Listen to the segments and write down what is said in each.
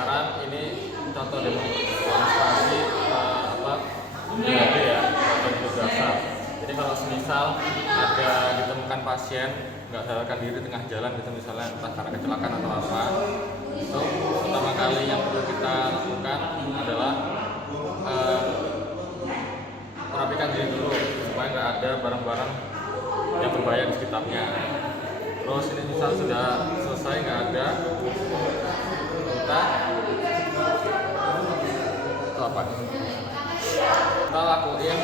sekarang ini contoh demonstrasi BAD ya, atau bentuk dasar. Jadi kalau semisal ada ditemukan pasien nggak sadarkan diri tengah jalan gitu, misalnya entah karena kecelakaan atau apa, itu pertama kali yang perlu kita lakukan adalah merapikan diri dulu supaya nggak ada barang-barang yang berbahaya di sekitarnya. Terus ini misal sudah selesai nggak ada, kita lakuin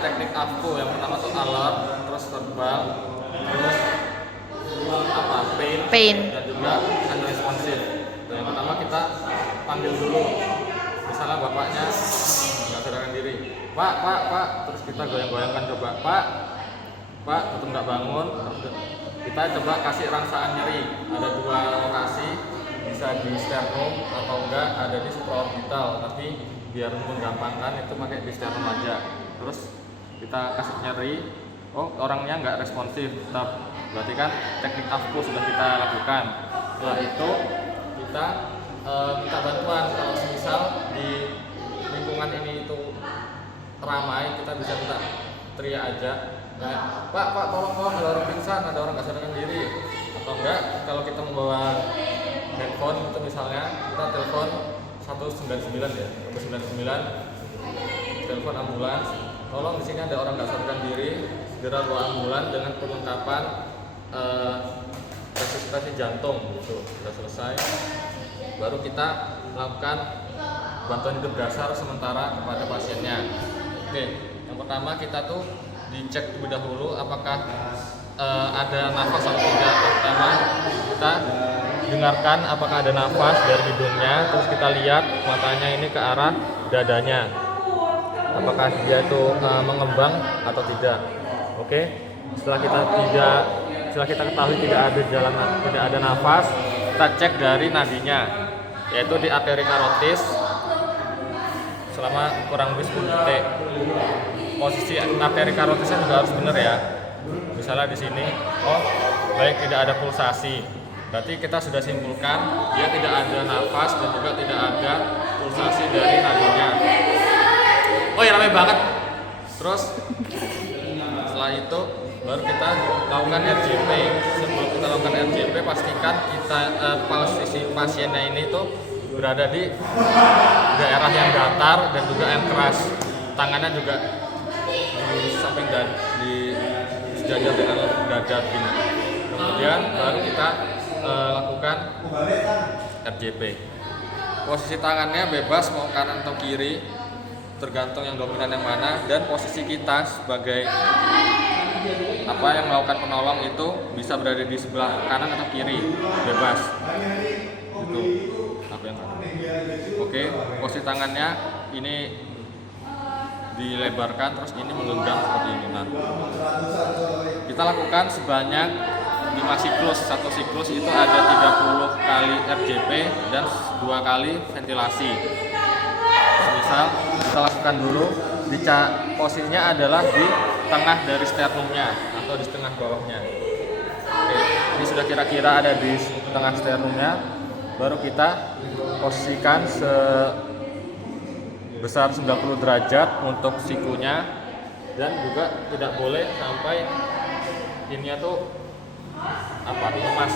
teknik AFKU. Yang pertama tuh alert, terus verbal, terus pain, dan juga unresponsive. Yang pertama kita panggil dulu, misalnya bapaknya nggak sadarkan diri, pak, terus kita goyang-goyangkan, coba pak, tetap nggak bangun. Kita coba kasih rangsaan nyeri, ada 2 lokasi, bisa di sternum atau enggak ada di supraorbital, tapi biar menggampangkan itu pakai di sternum aja. Terus kita kasih nyeri, orangnya nggak responsif, tetap berarti kan teknik AFKU sudah kita lakukan. Setelah itu kita minta bantuan. Kalau semisal di lingkungan ini itu ramai, kita bisa minta teriak aja, kayak pak tolong ada orang pingsan, ada orang nggak sadarkan diri. Atau enggak kalau kita membawa handphone itu misalnya, kita telepon 199 ya, 199, telepon ambulans, tolong di sini ada orang nggak sadarkan diri, segera bawa ambulans dengan perlengkapan resusitasi jantung gitu. Sudah selesai, baru kita lakukan bantuan hidup dasar sementara kepada pasiennya. Oke, yang pertama kita tuh dicek terlebih dahulu apakah ada nafas atau tidak. Pertama kita dengarkan apakah ada nafas dari hidungnya, terus kita lihat matanya ini ke arah dadanya, apakah dia itu mengembang atau tidak. Oke, setelah kita ketahui tidak ada nafas, kita cek dari nadinya, yaitu di arteri karotis selama kurang lebih 10 detik. Posisi arteri karotisnya juga harus benar ya. Misalnya di sini, baik, tidak ada pulsasi, berarti kita sudah simpulkan dia tidak ada nafas dan juga tidak ada pulsasi dari nadinya. Ya ramai banget. Terus setelah itu baru kita lakukan RJP. Sebelum kita lakukan RJP, pastikan posisi pasiennya ini tuh berada di daerah yang datar dan juga yang keras. Tangannya juga di samping dan di sejajar dengan dada gini. Kemudian baru kita lakukan RJP. Posisi tangannya bebas mau kanan atau kiri, tergantung yang dominan yang mana, dan posisi kita sebagai yang melakukan penolong itu bisa berada di sebelah kanan atau kiri, bebas gitu. Oke, posisi tangannya ini dilebarkan, terus ini menggenggam seperti ini. Nah, kita lakukan sebanyak 5 siklus. Satu siklus itu ada 30 kali RJP dan 2 kali ventilasi. Misal kita lakukan dulu, posisinya adalah di tengah dari sternumnya atau di tengah bawahnya. Oke, ini sudah kira-kira ada di tengah sternumnya. Baru kita posisikan sebesar 90 derajat untuk sikunya, dan juga tidak boleh sampai ininya tuh lemas.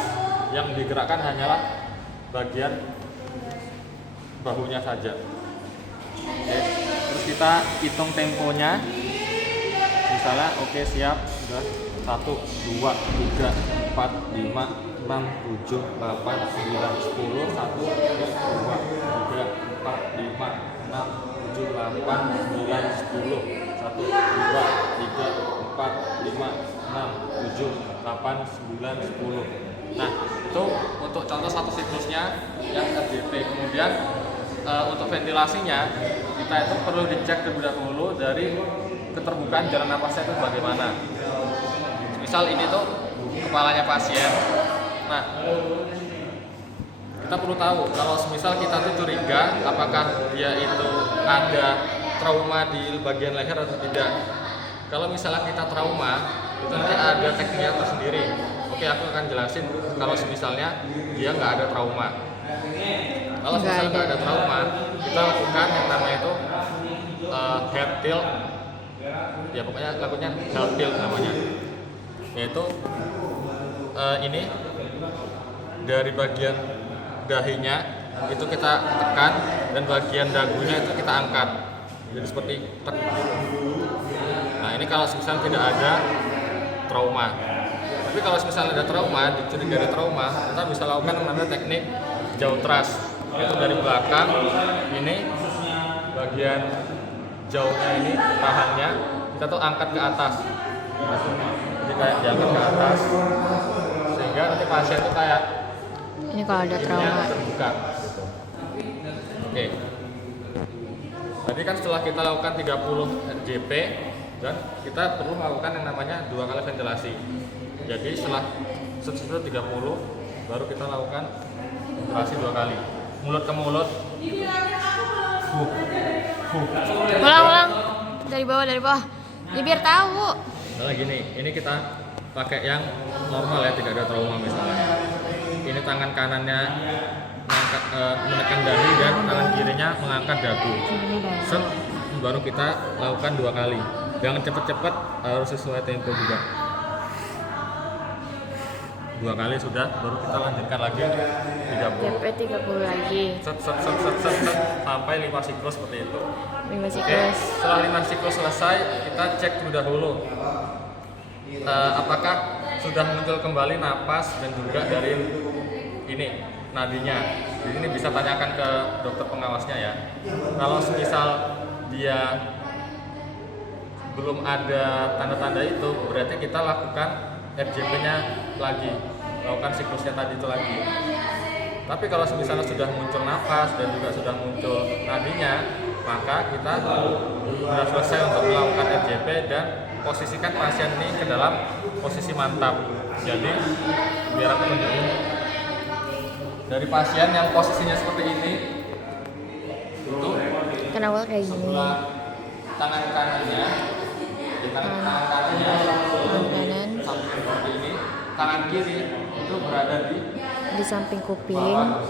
Yang digerakkan hanyalah bagian bahunya saja. Oke, terus kita hitung temponya. Misalnya siap, sudah 1, 2, 3, 4, 5, 6, 7, 8, 9, 10, 1, 2, 3, 4, 5, 6, 7, 8, 9, 10, 1, 2, 3, 4, 5, 6, 7, 8, 9, 10. Nah, itu untuk contoh satu siklusnya yang RJP. Kemudian untuk ventilasinya kita itu perlu dicek terlebih dahulu dari keterbukaan jalan napasnya itu bagaimana. Misal ini tuh kepalanya pasien. Nah, kita perlu tahu kalau semisal kita tuh curiga apakah dia itu ada trauma di bagian leher atau tidak. Kalau misalnya kita trauma, itu nanti ada tekniknya tersendiri. Oke, aku akan jelasin kalau misalnya dia nggak ada trauma. Kalau misalnya nggak ada trauma, kita lakukan yang namanya itu head tilt, ya pokoknya lakunya head tilt namanya, yaitu ini dari bagian dahinya itu kita tekan dan bagian dagunya itu kita angkat, jadi seperti tek. Nah ini kalau misalnya tidak ada trauma. Tapi kalau misalnya ada trauma, dicurigai ada trauma, kita bisa lakukan yang namanya teknik jaw thrust. Itu dari belakang, ini bagian jauhnya ini, pahannya kita tuh angkat ke atas. Jadi kayak diangkat ke atas, sehingga nanti pasien itu kayak ini kalau ada trauma terbuka. Gitu. Oke. Tadi kan setelah kita lakukan 30 RJP, dan kita perlu melakukan yang namanya 2 kali ventilasi. Jadi setelah 30 baru kita lakukan ventilasi 2 kali. Mulut ke mulut. ulang dari bawah ya, biar tahu. Nah gini, ini kita pakai yang normal ya, tidak ada trauma misalnya. Ini tangan kanannya mengangkat, menekan dahi dan tangan kirinya mengangkat dagu. Set, baru kita lakukan 2 kali. Jangan cepet-cepet, harus sesuai tempo juga. 2 kali sudah, baru kita lanjutkan lagi 30. 30 lagi. Set, sampai 5 siklus seperti itu. 5 Oke, siklus. setelah 5 siklus selesai, kita cek terlebih dahulu apakah sudah muncul kembali napas dan juga dari ini nadinya. Jadi ini bisa tanyakan ke dokter pengawasnya ya. Kalau misal dia belum ada tanda-tanda itu, berarti kita lakukan RJP-nya lagi, lakukan siklusnya tadi itu lagi. Tapi kalau misalnya sudah muncul nafas dan juga sudah muncul nadinya, maka kita sudah selesai untuk melakukan RJP dan posisikan pasien ini ke dalam posisi mantap. Jadi biar aku tunjukin dari pasien yang posisinya seperti ini, itu Kan awal kayak gini. sebelah tangan kanannya, di tangan kanannya kanan samping seperti ini, tangan kiri itu berada di samping kuping. bawah,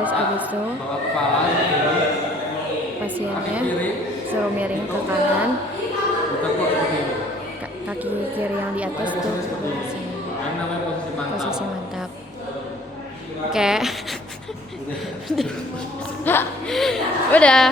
Terus abis itu bawah kepala, pasiennya suruh miring ke kanan, ditekuk seperti ini. kaki kiri yang di atas tuh Ini namanya posisi mantap. posisi mantap. Oke. Udah.